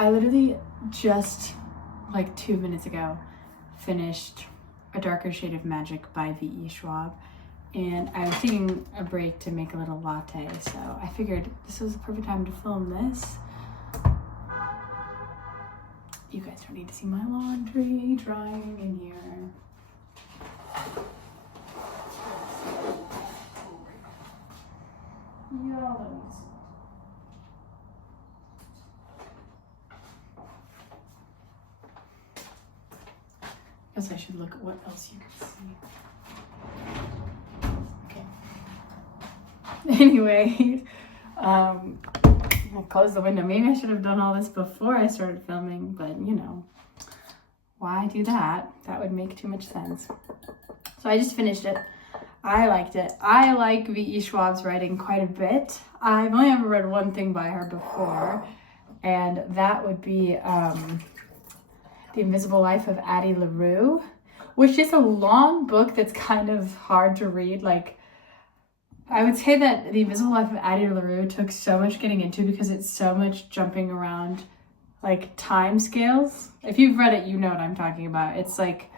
I literally just like 2 minutes ago finished A Darker Shade of Magic by VE Schwab, and I was taking a break to make a little latte, so I figured this was the perfect time to film this. You guys don't need to see my laundry drying in here. Yellows. Guess I should look at what else you can see. Okay. Anyway, I closed the window. Maybe I should have done all this before I started filming, but you know, why do that? That would make too much sense. So I just finished it. I liked it. I like VE Schwab's writing quite a bit. I've only ever read one thing by her before, and that would be The Invisible Life of Addie LaRue, which is a long book that's kind of hard to read. Like, I would say that The Invisible Life of Addie LaRue took so much getting into because it's so much jumping around, like, time scales. If you've read it, you know what I'm talking about. It's, like,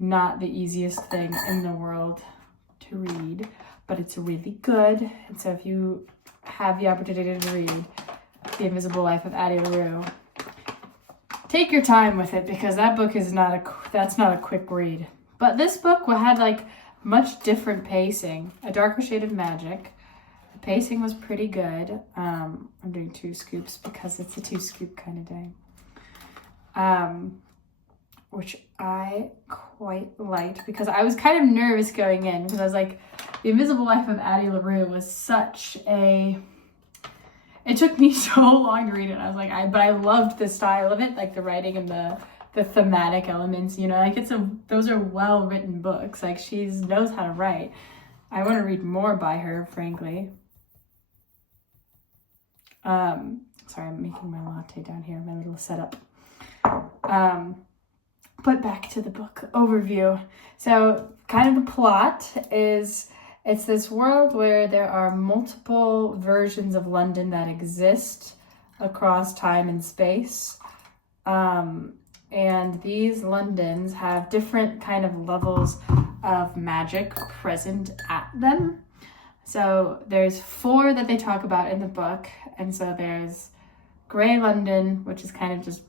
not the easiest thing in the world to read, but it's really good. And so if you have the opportunity to read The Invisible Life of Addie LaRue, take your time with it, because that book is not a quick read. But this book had like much different pacing. A Darker Shade of Magic, the pacing was pretty good. I'm doing 2 scoops because it's a 2 scoop kind of day. Which I quite liked, because I was kind of nervous going in, because I was like, The Invisible Life of Addie LaRue was such a... It took me so long to read it. I was like, but I loved the style of it, like the writing and the thematic elements, you know, like those are well-written books. Like, she knows how to write. I want to read more by her, frankly. Sorry, I'm making my latte down here, my little setup. But back to the book overview. So kind of the plot is, it's this world where there are multiple versions of London that exist across time and space. And these Londons have different kind of levels of magic present at them. So there's 4 that they talk about in the book. And so there's Grey London, which is kind of just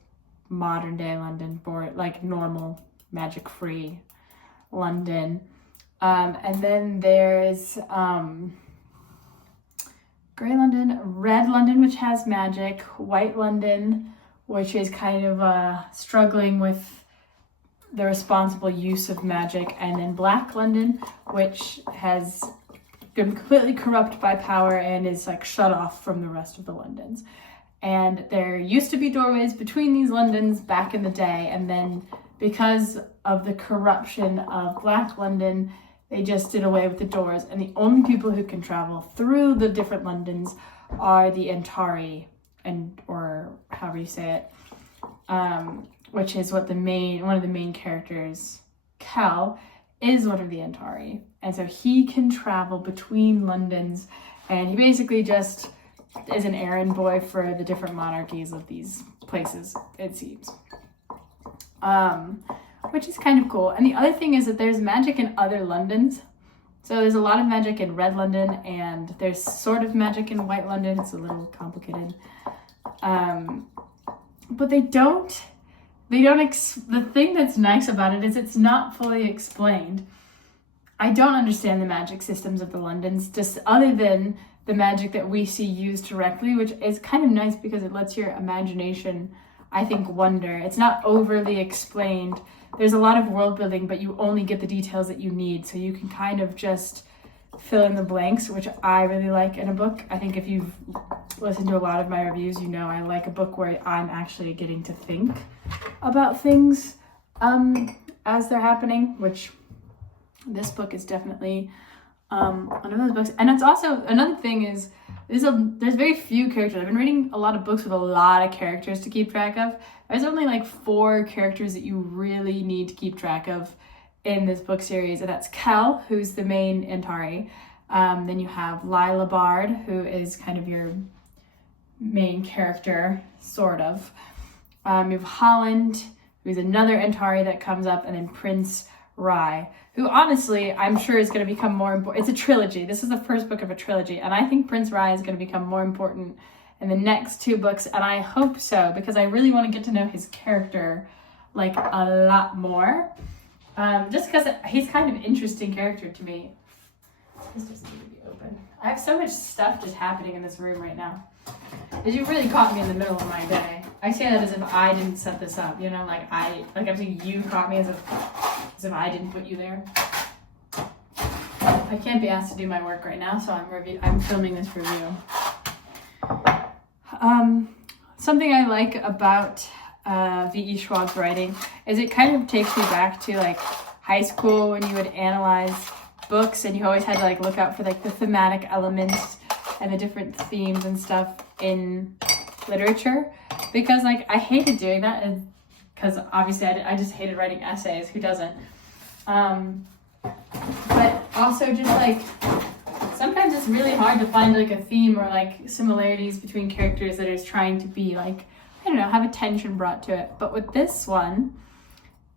modern day London, for like normal magic-free London. And then there's Grey London, Red London, which has magic, White London, which is kind of struggling with the responsible use of magic, and then Black London, which has been completely corrupt by power and is like shut off from the rest of the Londons. And there used to be doorways between these Londons back in the day, and then because of the corruption of Black London, they just did away with the doors, and the only people who can travel through the different Londons are the Antari, or however you say it, which is what one of the main characters, Cal, is one of the Antari. And so he can travel between Londons, and he basically just is an errand boy for the different monarchies of these places, it seems. Which is kind of cool. And the other thing is that there's magic in other Londons. So there's a lot of magic in Red London, and there's sort of magic in White London. It's a little complicated. But the thing that's nice about it is it's not fully explained. I don't understand the magic systems of the Londons, just other than the magic that we see used directly, which is kind of nice because it lets your imagination, I think, wonder. It's not overly explained. There's a lot of world building, but you only get the details that you need, so you can kind of just fill in the blanks, which I really like in a book. I think if you've listened to a lot of my reviews, you know I like a book where I'm actually getting to think about things as they're happening, which this book is definitely one of those books. And it's also, another thing is, there's very few characters. I've been reading a lot of books with a lot of characters to keep track of. There's only like 4 characters that you really need to keep track of in this book series, and that's Kel, who's the main Antari. Then you have Lila Bard, who is kind of your main character, sort of. You have Holland, who's another Antari that comes up, and then Prince Rai, who honestly I'm sure is going to become more important. It's a trilogy. This is the first book of a trilogy, and I think Prince Rai is going to become more important in the next 2 books, and I hope so, because I really want to get to know his character like a lot more. Just because he's kind of an interesting character to me. This doesn't need to be open. I have so much stuff just happening in this room right now. You really caught me in the middle of my day. I say that as if I didn't set this up, you know, like I'm saying you caught me as if I didn't put you there. I can't be asked to do my work right now, so I'm filming this review. Something I like about VE Schwab's writing is it kind of takes me back to like high school when you would analyze books and you always had to like look out for like the thematic elements and the different themes and stuff in literature, because like I hated doing that, because obviously I just hated writing essays. Who doesn't? But also just like sometimes it's really hard to find like a theme or like similarities between characters that is trying to be like, I don't know, have attention brought to it. But with this one,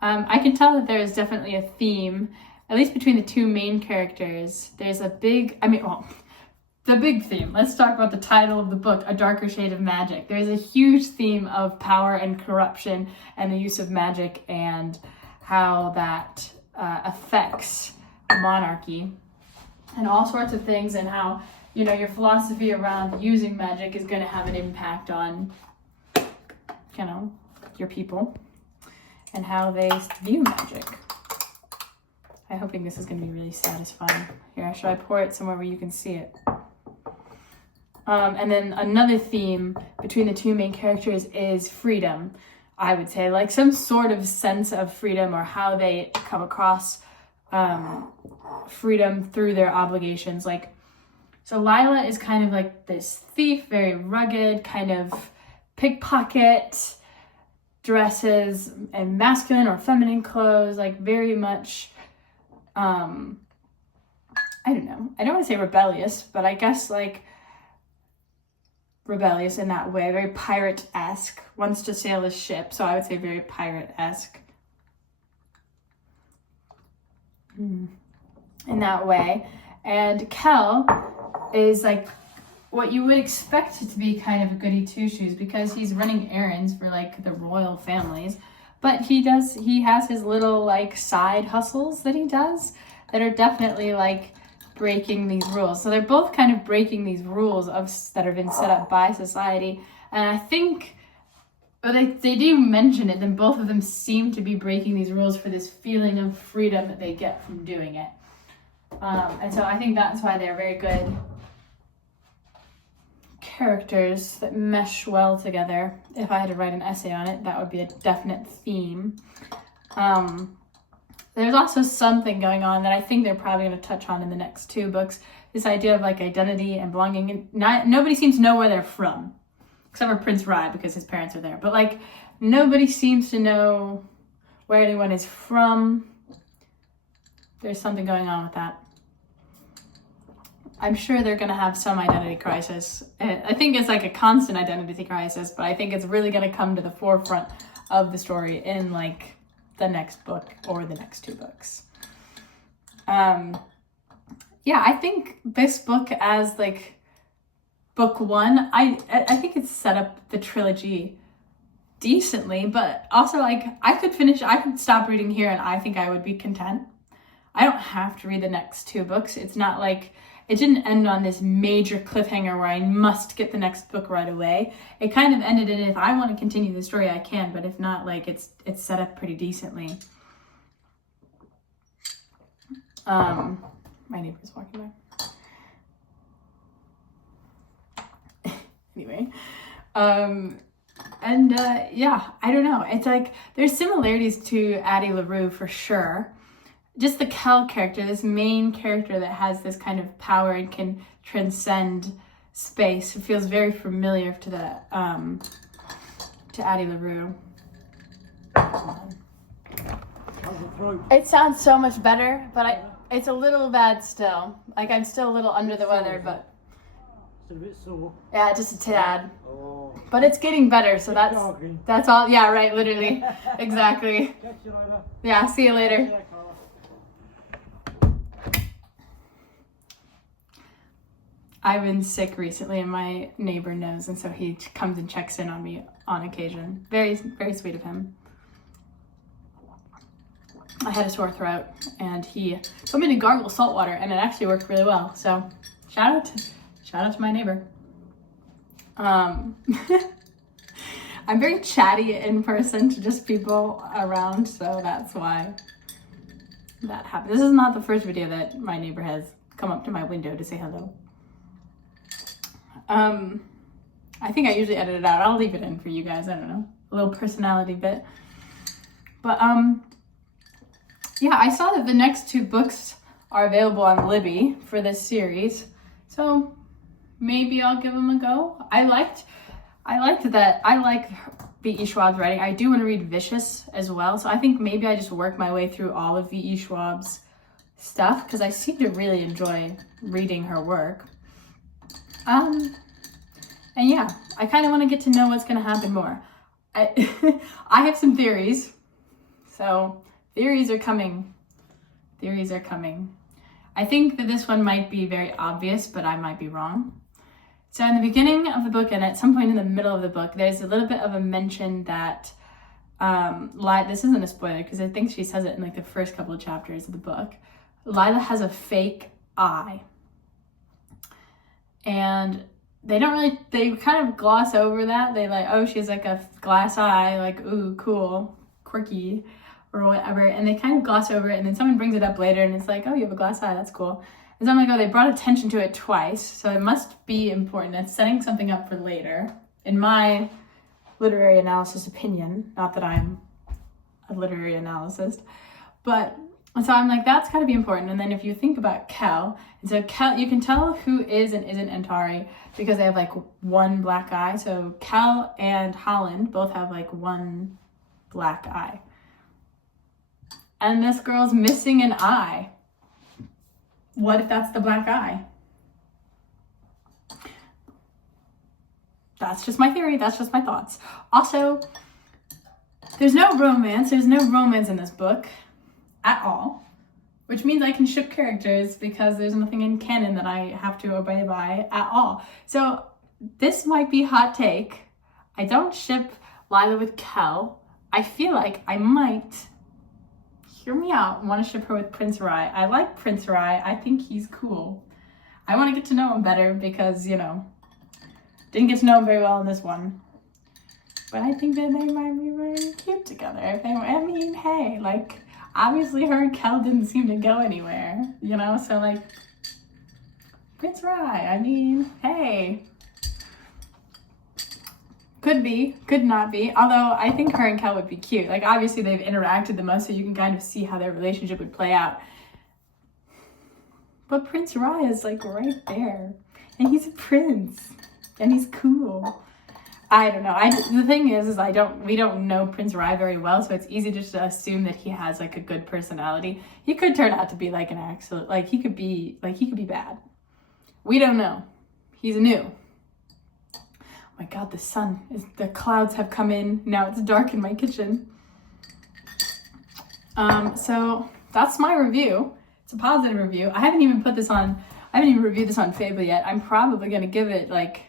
I can tell that there is definitely a theme, at least between the 2 main characters. There's a big, the big theme. Let's talk about the title of the book, A Darker Shade of Magic. There's a huge theme of power and corruption and the use of magic and how that affects monarchy and all sorts of things, and how, you know, your philosophy around using magic is going to have an impact on, you know, your people and how they view magic. I'm hoping this is going to be really satisfying. Here, should I pour it somewhere where you can see it? And then another theme between the 2 main characters is freedom, I would say, like some sort of sense of freedom, or how they come across freedom through their obligations. Like, so Lila is kind of like this thief, very rugged, kind of pickpocket, dresses in masculine or feminine clothes, like very much, I don't know, I don't want to say rebellious, but I guess like rebellious in that way, very pirate-esque, wants to sail a ship, so I would say very pirate-esque in that way. And Kel is like what you would expect it to be, kind of a goody two-shoes, because he's running errands for like the royal families, but he has his little like side hustles that he does that are definitely like breaking these rules. So they're both kind of breaking these rules that have been set up by society. And I think, but they do mention it, then both of them seem to be breaking these rules for this feeling of freedom that they get from doing it. And so I think that's why they're very good characters that mesh well together. If I had to write an essay on it, that would be a definite theme. There's also something going on that I think they're probably going to touch on in the next 2 books. This idea of like identity and belonging. And nobody seems to know where they're from, except for Prince Rai, because his parents are there. But like nobody seems to know where anyone is from. There's something going on with that. I'm sure they're going to have some identity crisis. I think it's like a constant identity crisis, but I think it's really going to come to the forefront of the story in like the next book or the next 2 books. Yeah, I think this book as like book 1, I think it's set up the trilogy decently, but also like I could stop reading here and I think I would be content. I don't have to read the next 2 books. It's not like it didn't end on this major cliffhanger where I must get the next book right away. It kind of ended in, if I want to continue the story, I can, but if not, like it's set up pretty decently. My neighbor's walking by. Anyway, yeah, I don't know. It's like there's similarities to Addie LaRue for sure. Just the Kel character, this main character that has this kind of power and can transcend space. It feels very familiar to the to Addie LaRue. It sounds so much better, but it's a little bad still. Like I'm still a little under the weather, but Still a bit sore. Yeah, just a tad. Oh. But it's getting better, so Jogging. that's all. Yeah, right, literally. Exactly. Catch you later. Yeah, see you later. Yeah, Carl. I've been sick recently and my neighbor knows, and so he comes and checks in on me on occasion. Very, very sweet of him. I had a sore throat and he told me to gargle salt water, and it actually worked really well. So shout out to my neighbor. I'm very chatty in person to just people around, so that's why that happened. This is not the first video that my neighbor has come up to my window to say hello. I think I usually edit it out. I'll leave it in for you guys. I don't know, a little personality bit. But yeah, I saw that the next 2 books are available on Libby for this series, so maybe I'll give them a go. I liked that. I like VE Schwab's writing. I do want to read Vicious as well, so I think maybe I just work my way through all of VE Schwab's stuff because I seem to really enjoy reading her work. And yeah, I kind of want to get to know what's going to happen more. I have some theories, so theories are coming. Theories are coming. I think that this one might be very obvious, but I might be wrong. So in the beginning of the book and at some point in the middle of the book, there's a little bit of a mention that, this isn't a spoiler because I think she says it in like the first couple of chapters of the book. Lila has a fake eye. And they kind of gloss over that. They like, oh, she has like a glass eye, like, ooh, cool, quirky, or whatever. And they kind of gloss over it, and then someone brings it up later, and it's like, oh, you have a glass eye, that's cool. And so I'm like, oh, they brought attention to it twice, so it must be important. That's setting something up for later, in my literary analysis opinion. Not that I'm a literary analyst, but so I'm like, that's got to be important. And then if you think about Kel, and so Kel, you can tell who is and isn't Antari because they have like one black eye. So Kel and Holland both have like one black eye. And this girl's missing an eye. What if that's the black eye? That's just my theory. That's just my thoughts. Also, there's no romance. There's no romance in this book at all, which means I can ship characters because there's nothing in canon that I have to obey by at all. So this might be hot take. I don't ship Lila with Kel. I feel like I might, hear me out, want to ship her with Prince Rai. I like Prince Rai. I think he's cool. I want to get to know him better because, you know, didn't get to know him very well in this one. But I think that they might be very cute together. I mean, hey, like, obviously her and Kel didn't seem to go anywhere, you know? So, like, Prince Rai, I mean, hey. Could be, could not be. Although, I think her and Kel would be cute. Like, obviously they've interacted the most, so you can kind of see how their relationship would play out. But Prince Rai is, like, right there. And he's a prince. And he's cool. I don't know. The thing is we don't know Prince Rai very well, so it's easy just to assume that he has like a good personality. He could turn out to be like an excellent, like he could be bad. We don't know. He's new. Oh my God, the clouds have come in. Now it's dark in my kitchen. So that's my review. It's a positive review. I haven't even reviewed this on Fable yet. I'm probably gonna give it like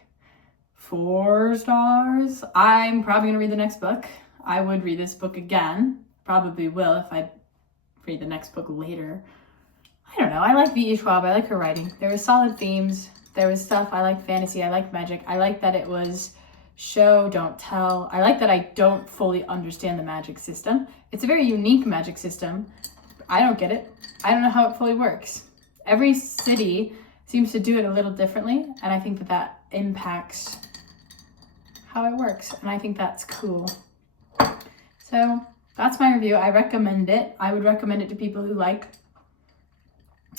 4 stars. I'm probably gonna read the next book. I would read this book again. Probably will if I read the next book later. I don't know. I like VE Schwab. I like her writing. There were solid themes. There was stuff. I like fantasy. I like magic. I like that it was show, don't tell. I like that I don't fully understand the magic system. It's a very unique magic system. I don't get it. I don't know how it fully works. Every city seems to do it a little differently, and I think that impacts how it works, and I think that's cool. So that's my review. I recommend it. I would recommend it to people who like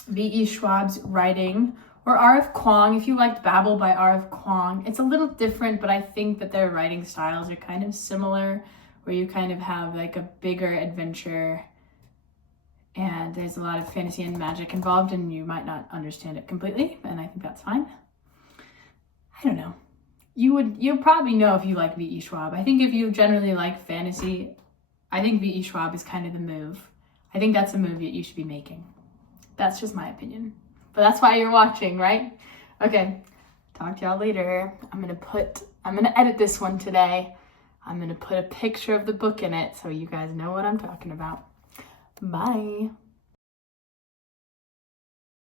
VE Schwab's writing, or R.F. Kuang. If you liked Babel by R.F. Kuang, it's a little different, but I think that their writing styles are kind of similar, where you kind of have like a bigger adventure and there's a lot of fantasy and magic involved, and you might not understand it completely, and I think that's fine. I don't know. You'll probably know if you like VE Schwab. I think if you generally like fantasy, I think VE Schwab is kind of the move. I think that's a move that you should be making. That's just my opinion. But that's why you're watching, right? Okay, talk to y'all later. I'm gonna edit this one today. I'm gonna put a picture of the book in it so you guys know what I'm talking about. Bye.